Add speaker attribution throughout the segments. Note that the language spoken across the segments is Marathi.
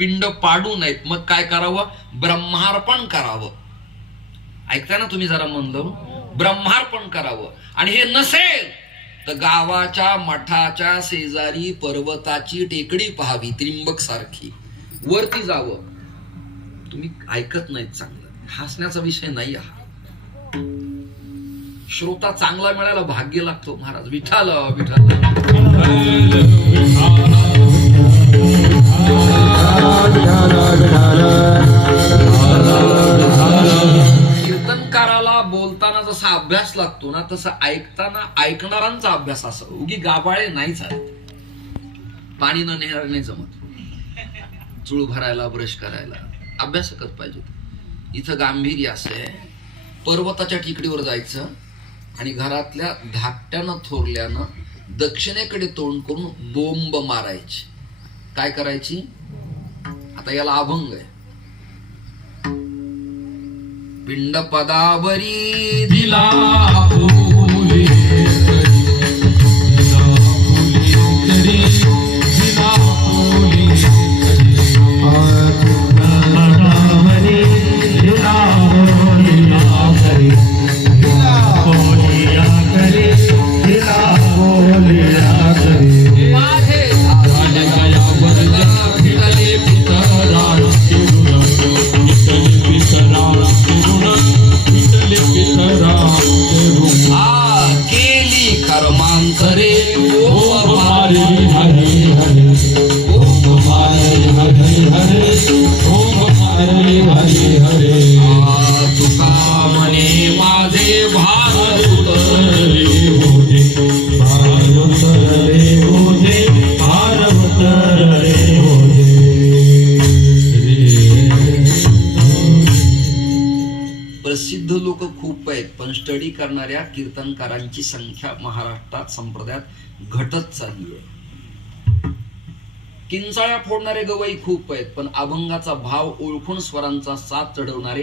Speaker 1: पिंड पाडू नयेत. मग काय करावं? ब्रह्मार्पण करावं. ऐकता ना तुम्ही जरा म्हणलं ब्रह्मार्पण करावं. आणि हे नसेल तर गावाच्या मठाच्या शेजारी पर्वताची टेकडी पाहावी त्रिंबक सारखी. वरती जावं. तुम्ही ऐकत नाहीत चांगलं. हसण्याचा विषय नाही हा. श्रोता चांगला मिळायला भाग्य लागतो महाराज. विठाल विठाल कीर्तनकाराला बोलताना जसा अभ्यास लागतो ना तसा ऐकताना ऐकणारांचा अभ्यास असं. उगी गाबाळे नाही चालत. पाणी न नेणार नाही जमत. चूळ भरायला ब्रश करायला. अभ्यासकच पाहिजे. इथं गांभीर्य असं आहे. पर्वताच्या टिकडीवर जायचं आणि घरातल्या धाकट्यानं थोरल्यानं दक्षिणेकडे तोंड करून बोंब मारायची. काय करायची? आता याला अभंग आहे. पिंड पदावरी
Speaker 2: दिला
Speaker 1: पण करणाऱ्या कीर्तनकारांची संख्या महाराष्ट्रात संप्रदायात घटत चालली आहे. किंचाळ्या फोडणारे गवई खूप आहेत पण अभंगाचा भाव ओळखून स्वरांचा साथ चढवणारे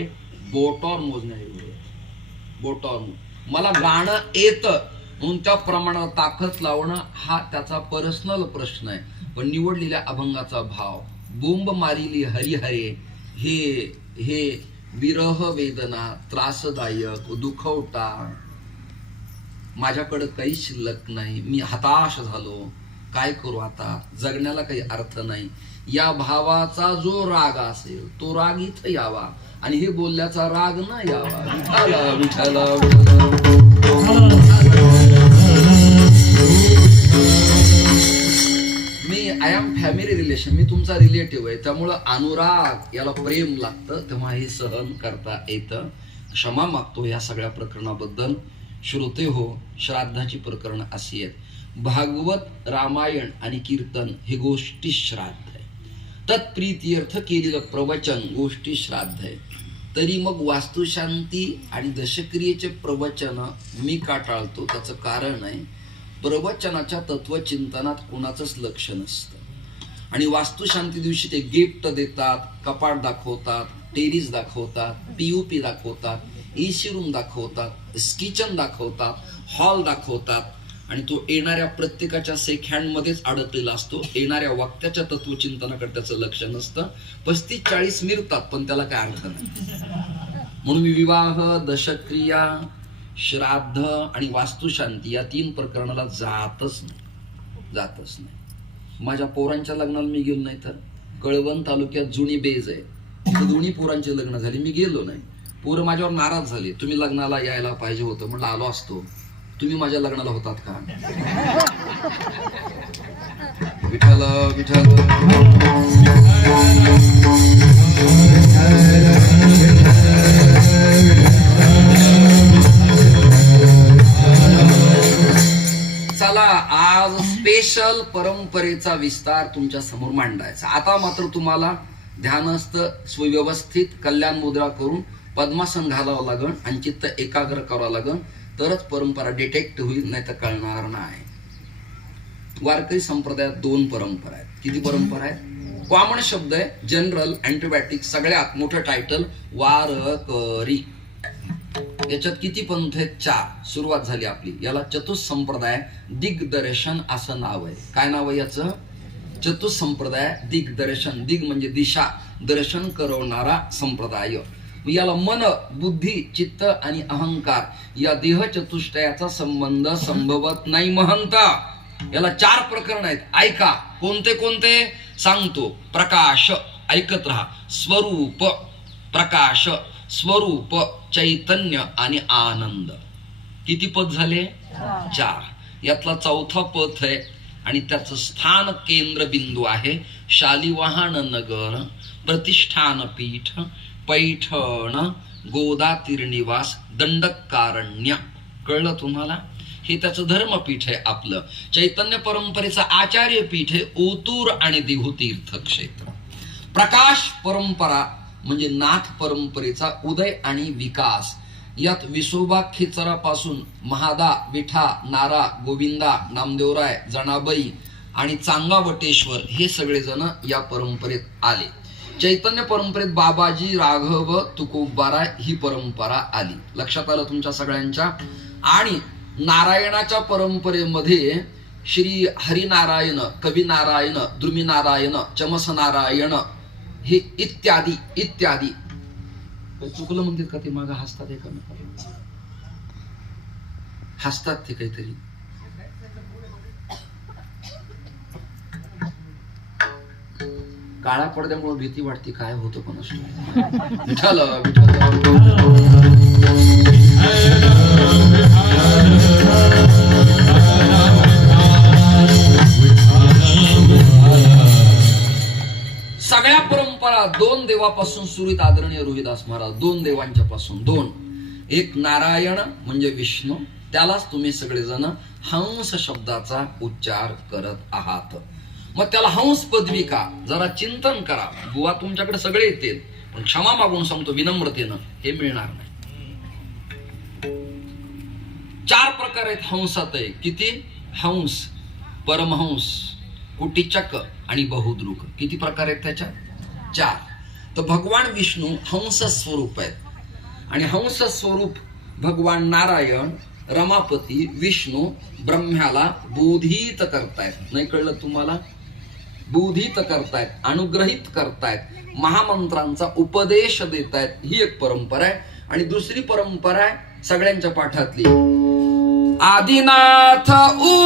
Speaker 1: बोटॉर मोजणारे आहेत. बोटॉर मला गाणं येतं म्हणून त्या प्रमाणावर ताकद लावणं हा त्याचा पर्सनल प्रश्न आहे. पण निवडलेल्या अभंगाचा भाव बोंब मारिली हरिहरे हे हे विरह वेदना त्रासदायक दुखवटा माझ्याकडं काही शिल्लक नाही मी हताश झालो. काय करू आता? जगण्याला काही अर्थ नाही. या भावाचा जो राग असेल तो राग इथं यावा. आणि हे बोलल्याचा राग न यावा. Vithala Vithala I am family relation मी तुमचा रिलेटिव्ह आहे. त्यामुळं अनुराग याला प्रेम लागतं तेव्हा हे सहन करता येतं. क्षमा मागतो या सगळ्या प्रकरणाबद्दल. श्रोते हो श्राद्धाची प्रकरण अशी आहेत. भागवत रामायण आणि कीर्तन हे गोष्टी श्राद्ध आहे तत्प्रीत्यर्थ केलेलं प्रवचन गोष्टी श्राद्ध आहे तरी मग वास्तुशांती आणि दशक्रियेचे प्रवचन मी का टाळतो? त्याचं कारण आहे प्रवचनाच्या तत्वचिंतनात कोणाचंच लक्ष नसतं. आणि वास्तुशांती दिवशी ते गिफ्ट देतात कपाट दाखवतात टेरिस दाखवतात पीयूपी दाखवतात एसी रूम दाखवतात किचन दाखवतात हॉल दाखवतात. आणि तो येणाऱ्या प्रत्येकाच्या सेखँडमध्येच अडकलेला असतो. येणाऱ्या वक्त्याच्या तत्वचिंतनाकडे त्याचं लक्ष नसतं. पस्तीस चाळीस मिरतात पण त्याला काय अर्थ नाही. म्हणून मी विवाह दशक्रिया श्राद्ध आणि वास्तुशांती या तीन प्रकरणाला जातच नाही. जातच नाही. माझ्या पोरांच्या लग्नाला मी गेलो नाही तर? कळवण तालुक्यात जुनी बेज आहे. जुनी दोन्ही पोरांचे लग्न झाले. मी गेलो नाही. पोरं माझ्यावर नाराज झाले. तुम्ही लग्नाला यायला पाहिजे होतं म्हटलं आलो असतो. तुम्ही माझ्या लग्नाला होतात का? विठ्ठल विठ्ठल. आज स्पेशल परंपरेचा विस्तार तुमच्यासमोर मांडायचा. आता मात्र तुम्हाला ध्यानस्थ सुव्यवस्थित कल्याण मुद्रा करून पद्मासन घालावं लागण आणि चित्त एकाग्र करावं लागण तरच परंपरा डिटेक्ट होईल नाही तर कळणार नाही. वारकरी संप्रदायात दोन परंपरा आहेत. किती परंपरा आहेत? कॉमन शब्द आहे जनरल अँटीबायोटिक सगळ्यात मोठं टायटल वारकरी. याच्यात किती पंथ आहेत चार. सुरुवात झाली आपली. याला चतुस संप्रदाय दिग्दर्शन असं नाव आहे. काय नाव आहे याचं? चतुसंप्रदाय दिग्दर्शन. दिग म्हणजे दिशा. दर्शन करवणारा संप्रदाय. याला मन बुद्धी चित्त आणि अहंकार या देह चतुष्टयाचा संबंध संभवत नाही महंता. याला चार प्रकरण आहेत. ऐका. कोणते कोणते? सांगतो. प्रकाश. ऐकत राहा. स्वरूप. प्रकाश. स्वरूप. चैतन्य आणि आनंद. किती पद झाले? चार. यातला चौथा पथ आहे आणि त्याचं स्थान केंद्र बिंदू आहे शालिवाहन नगर प्रतिष्ठान पीठ पैठण गोदा तिरनिवास दंडकारण्य. कळलं तुम्हाला? हे त्याचं धर्मपीठ आहे आपलं. चैतन्य परंपरेचं आचार्य पीठ आहे ओतूर आणि दिघू तीर्थ क्षेत्र प्रकाश परंपरा म्हणजे नाथ परंपरेचा उदय आणि विकास. यात विसोबा खेचरापासून महादा विठा नारा गोविंदा नामदेवराय जनाबाई आणि चांगावटेश्वर हे सगळेजण या परंपरेत आले. चैतन्य परंपरेत बाबाजी राघव तुकोबारा ही परंपरा आली. लक्षात आलं तुमच्या सगळ्यांच्या? आणि नारायणाच्या परंपरेमध्ये श्री हरिनारायण कवी नारायण द्रुमीनारायण चमसनारायण हे इत्यादी इत्यादी. चुकलं म्हणतात का ते? मागे हसतात एका हसतात ते काहीतरी. काळ्या पडद्यामुळे भीती वाटते काय होतं पण असं. विठाल सगळ्या परंपरा दोन देवापासून सुरित आदरणीय रोहिदास महाराज दोन देवांच्या पासून दोन. एक नारायण म्हणजे विष्णू त्यालाच तुम्ही सगळेजण हंस शब्दाचा उच्चार करत आहात. मग त्याला हंस पदवी का? जरा चिंतन करा. बुवा तुमच्याकडे सगळे येतील पण क्षमा मागून सांगतो विनम्रतेनं हे मिळणार नाही. चार प्रकार आहेत हंसात आहे. किती? हंस परमहंस कुटीचक आणि बहुद्रुक. किती प्रकार आहेत त्याच्यात? चार. तर भगवान विष्णू हंस स्वरूप आहेत. आणि हंस स्वरूप भगवान नारायण रमापती विष्णू ब्रह्म्याला बोधित करतायत. नाही कळलं तुम्हाला? बोधित करतायत अनुग्रहित करतायत महामंत्रांचा उपदेश देतायत. ही एक परंपरा आहे. आणि दुसरी परंपरा आहे सगळ्यांच्या पाठातली. आदिनाथ
Speaker 2: उ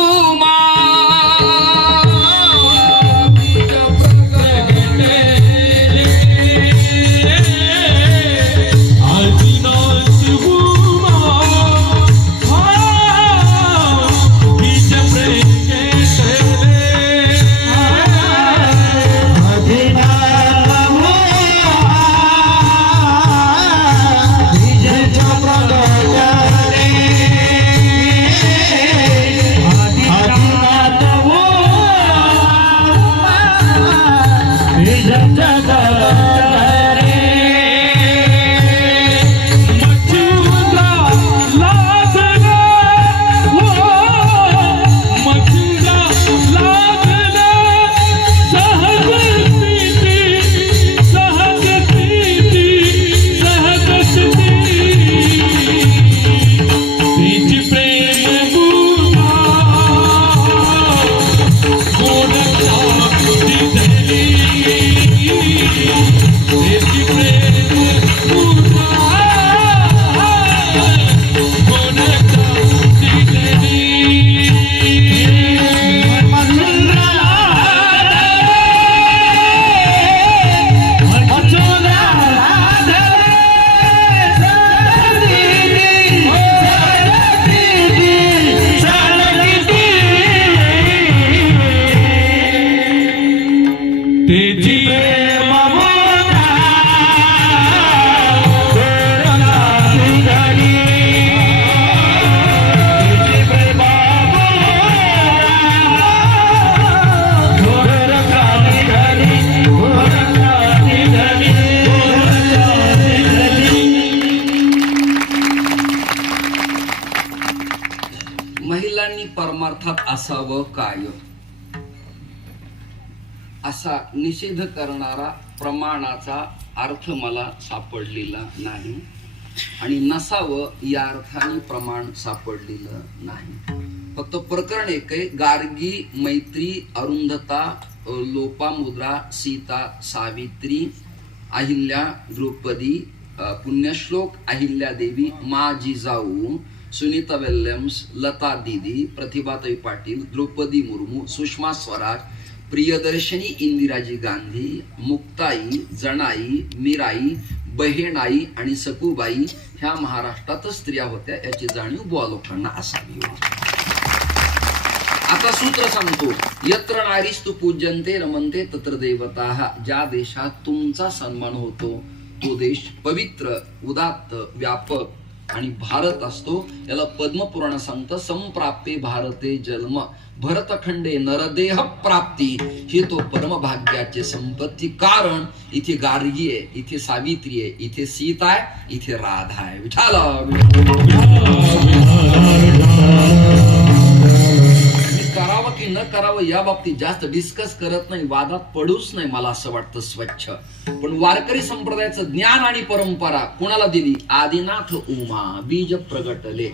Speaker 1: महिलांनी परमार्थात असावं काय असा निषेध करणारा प्रमाणाचा अर्थ मला सापडलेला नाही. आणि नसावं या अर्थाने प्रमाण सापडलेलं नाही. फक्त प्रकरण एक आहे. गार्गी मैत्री अरुंधता लोपामुद्रा सीता सावित्री अहिल्या द्रौपदी पुण्यश्लोक अहिल्या देवी मा जिजाऊ सुनीता विल्यम्स लता दिदी प्रतिभाताई पाटील द्रौपदी मुर्मू सुषमा स्वराज प्रियदर्शनी इंदिराजी गांधी मुक्ताई जणाई मीराई बहेणाई आणि सकुबाई ह्या महाराष्ट्रातच स्त्रिया होत्या याची जाणीव बुवा लोकांना असावी हो. आता सूत्र सांगतो. यत्र नारीस तू पूजनते रमनते तत्र देवता. ज्या देशात तुमचा सन्मान होतो तो देश पवित्र उदात्त व्यापक आणि भारत असतो याला पद्मपुराण सांगतं संप्राप्ते भारते जन्म. भरतखंडे नरदेह प्राप्ती. हे तो परमभाग्याचे संपत्ती कारण. इथे गार्गी आहे इथे सावित्री आहे इथे सीता आहे इथे राधा आहे. विठाला न करावं या बाबतीत जास्त डिस्कस करत नाही वादात पडूच नाही मला असं वाटतं स्वच्छ. पण वारकरी संप्रदायाचं ज्ञान आणि परंपरा कोणाला दिली? आदिनाथ उमा बीज प्रगटले.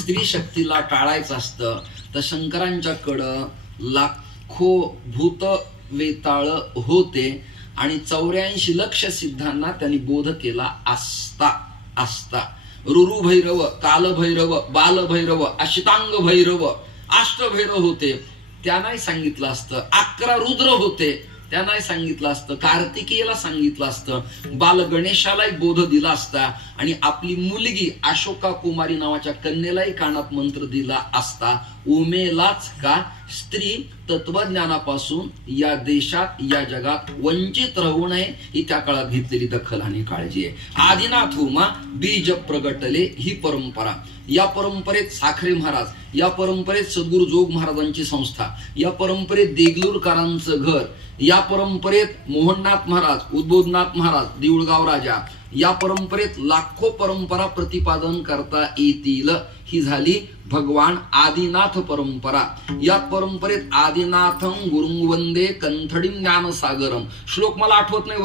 Speaker 1: स्त्री शक्तीला टाळायचं असतं. तर शंकरांच्याकडं लाखो भूत वेताळ होते आणि चौऱ्याऐंशी लक्ष सिद्धांना त्यांनी बोध केला असता असता. रुरुभैरव कालभैरव बालभैरव अशितांग भैरव अष्टभैरव होते. त्यांनाही सांगितलं असतं. अकरा रुद्र होते. त्यांनाही सांगितलं असतं. कार्तिकेयला सांगितलं असतं. बाल गणेशालाही बोध दिला असता. आणि आपली मुलगी अशोका कुमारी नावाच्या कन्येलाही कानात मंत्र दिला असता. उमेलाच का? स्त्री तत्वज्ञानापासून या देशात या जगात वंचित राहू नये ही त्या काळात घेतलेली दखल आणि काळजी आहे. आदिनाथ उमा बीज प्रगटले ही परंपरा. या परंपरेत साखरे महाराज या परंपरेत सद्गुरू जोग महाराजांची संस्था या परंपरेत देगलूरकरांचं घर या परंपरेत मोहननाथ महाराज उद्बोधनाथ महाराज देऊळगाव राजा या परंपरेत लाखो परंपरा प्रतिपादन करता येतील. ही झाली भगवान आदिनाथ परंपरा. या परंपरेत आदिनाथम गुरुंग वंदे कंथडी ज्ञानसागरम श्लोक मला आठवत नाही